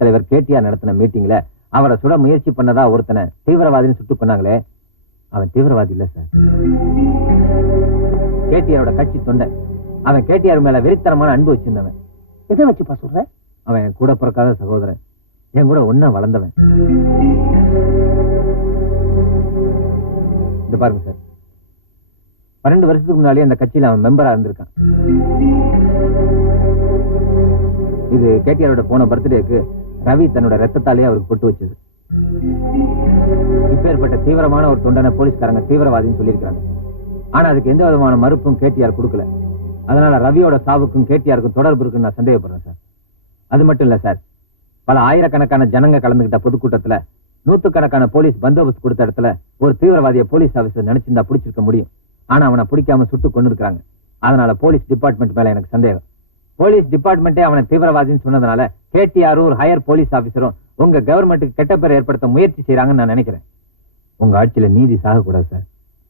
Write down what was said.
தலைவர் கேடிஆர் நடத்தின மீட்டிங்ல அவரை சுட முயற்சி பண்ணதா ஒருத்தனை தீவிரவாதின்னு சுட்டு பண்ணாங்களே, அவன் தீவிரவாதி இல்ல சார். கேடிஆரோட கட்சி தொண்டை. அவன் கேடிஆர் மேல வெறித்தனமான அன்பு வச்சிருந்தவன். எதை வச்சுப்பா சொல்ற? அவன் என் கூட பிறக்காத சகோதரன், என் கூட ஒன்னா வளர்ந்தவன். இந்த பாருங்க சார், 12 வருஷத்துக்கு முன்னாலே அந்த கட்சியில அவன் மெம்பரா இருந்திருக்கான். இது கேடிஆரோட போன பர்த்டேக்கு ரவி தன்னோட ரத்தத்தாலேயே அவருக்கு பொட்டு வச்சது. இப்பேற்பட்ட தீவிரமான ஒரு தொண்டனை போலீஸ்காரங்க தீவிரவாதின்னு சொல்லியிருக்காங்க. ஆனா அதுக்கு எந்த விதமான மறுப்பும் கேடிஆர் கொடுக்கல. அதனால ரவியோட சாவுக்கும் கேடிஆருக்கும் தொடர்பு இருக்குன்னு நான் சந்தேகப்படுறேன் சார். அது மட்டும் இல்ல சார், பல ஆயிரக்கணக்கான ஜனங்க கலந்துகிட்ட பொதுக்கூட்டத்துல நூத்துக்கணக்கான போலீஸ் பந்தோபஸ்து கொடுத்த இடத்துல ஒரு தீவிரவாதியை போலீஸ் ஆபீசர் நினைச்சிருந்தா பிடிச்சிருக்க முடியும். ஆனா அவனை பிடிக்காம சுட்டு கொண்டு இருக்காங்க. அதனால போலீஸ் டிபார்ட்மெண்ட் மேல எனக்கு சந்தேகம். போலீஸ் டிபார்ட்மெண்டே அவனை தீவிரவாதின்னு சொன்னதுனால கேடிஆரும் ஒரு ஹையர் போலீஸ் ஆபீசரும் உங்க கவர்மெண்ட்டுக்கு கெட்ட பேர் ஏற்படுத்த முயற்சி செய்யறாங்கன்னு நான் நினைக்கிறேன். உங்க ஆட்சியில நீதி சாகக்கூடாது சார்.